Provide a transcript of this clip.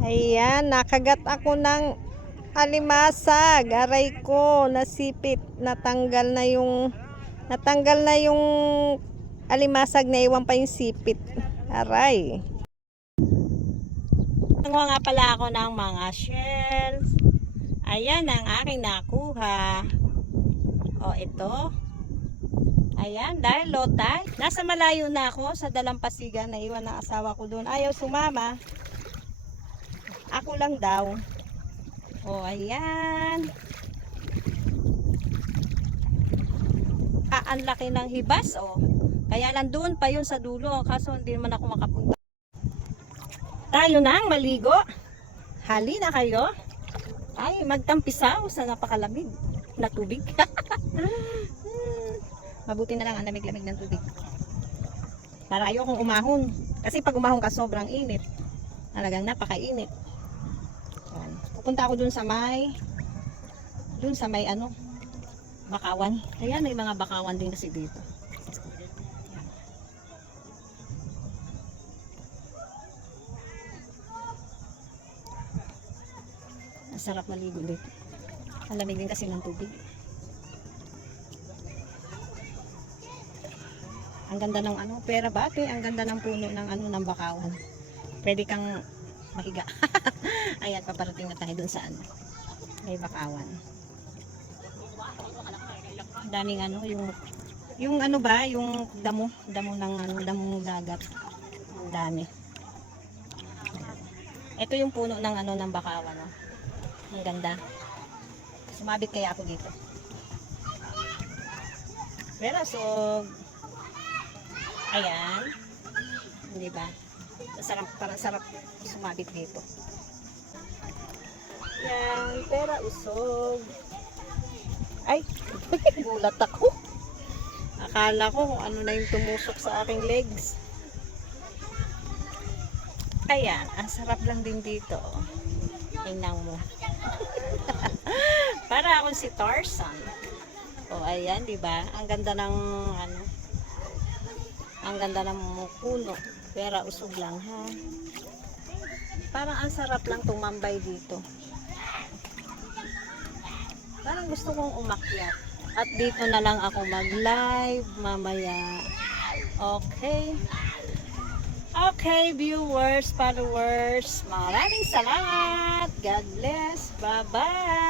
Ayan, nakagat ako ng alimasag. Aray ko, nasipit. Natanggal na yung natanggal na yung alimasag na iwan pa yung sipit. Aray. Nanguha nga pala ako ng mga shells. Ayan ang aking nakuha. O, ito. Ayan, dahil lotay. Nasa malayo na ako sa dalampasigan na iwan ng asawa ko doon. Ayaw sumama. Ako lang daw. O, ayan. Ah, ang laki ng hibas, o. Kaya lang doon pa yun sa dulo. Kaso hindi naman ako makapunta. Tayo na ang maligo. Hali na kayo. Ay, magtampisaw sa napakalamig na tubig. Mabuti na lang ang lamig-lamig ng tubig. Para ayokong umahon. Kasi pag umahon ka sobrang init. Talagang napakainit. Yan. Pupunta ako dun sa may dun sa may ano bakawan. Ayan, may mga bakawan din kasi dito. Yan. Masarap maligo dito. Ang lamig din kasi ng tubig. Ang ganda ng ano, pera bate, ang ganda ng puno ng ano ng bakawan. Pwede kang mahiga. Ayan, paparating na tayo dun sa ano. May bakawan. Daming ano, yung yung ano ba, yung damo, damo ng ano, damo ng dagat. Dami. Ito yung puno ng ano ng bakawan, no? Ang ganda. Sumabit kaya ako dito. Pero so Ayan. Di ba? Sarap, parang sarap sumabit dito. Yan, pera usog. Ay, gulat ako. Akala ko ano na yung tumusok sa aking legs. Ayan, ang sarap lang din dito. Tingnan mo. Para akong si Tarzan. O, ayan, di ba? Ang ganda ng ano, ang ganda ng puno. Pero usog lang ha. Parang ang sarap lang tumambay dito. Parang gusto kong umakyat. At dito na lang ako mag-live mamaya. Okay. Okay, viewers, followers, maraming salamat. God bless. Bye-bye.